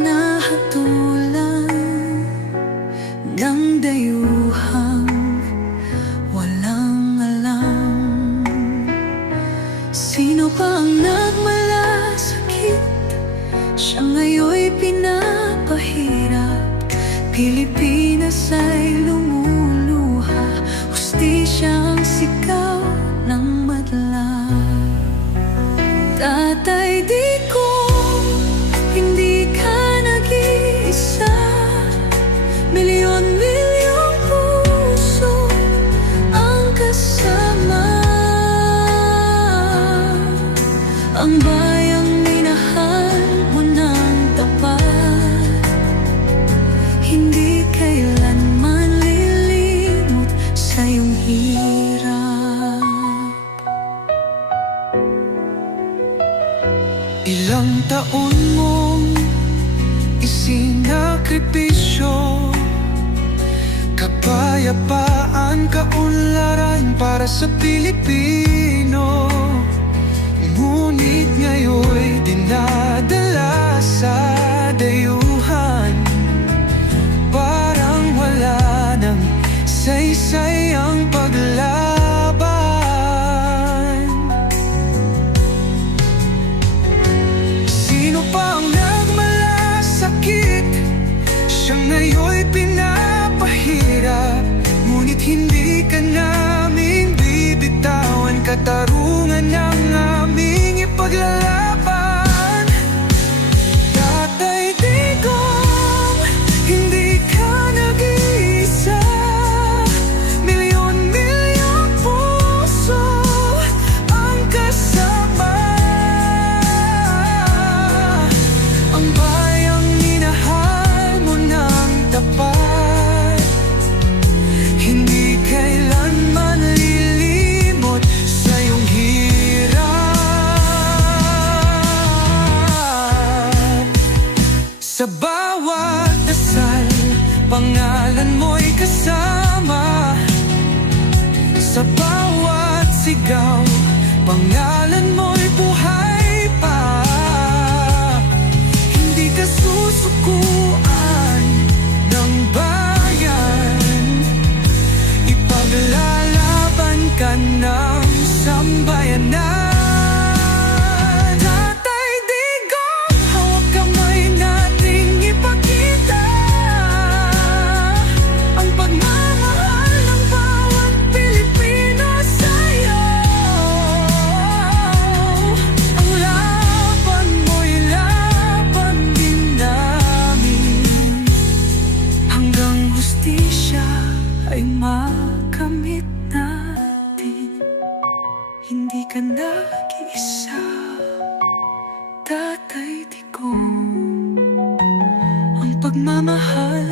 hinahatulan ng dayuhang walang alam. Sino pa ang nagmalasakit? Siya ngayon'y pinapahirap. Pilipinas ay lumuluha, hustisya ang sigaw ng madla. Tatay Digong, hindi ka nag-iisa. Milyon-milyong puso ang kasama. Ang bayang minahal mo ng tapat, hindi kailanman lilimot sa iyong hirap. Ilang taon mong isinakripisyo, kapayapaan, kaunlaran para sa Pilipino. Ngunit ngayon'y dinadala sa dayuhan, parang wala nang saysay ang paglaban. Sino pa ang nagmalasakit? Siya ngayon'y pinapahirap. Ngunit hindi ka namin bibitawan, katarungan ng aming ipaglalaban. Tatay Digong, hindi ka nag-iisa. Milyon-milyong puso ang kasama. Ang bayang minahal mo ng tapat, hindi kailanman lilimot sa iyong hirap. Sa bawat dasal, pangalan mo'y kasama. Sa bawat sigaw, pangalan mo'y buhay pa. Hindi ka susukuan ng bayan, ipaglalaban ka ng sambayanan. Tatay Digong, hawak kamay nating ipakita ang pagmamahal ng bawat Pilipino sa'yo. Ang laban mo'y laban din namin, hanggang hustisya ay makamit natin. Hindi ka nag-iisa, Tatay Digong. Ang pagmamahal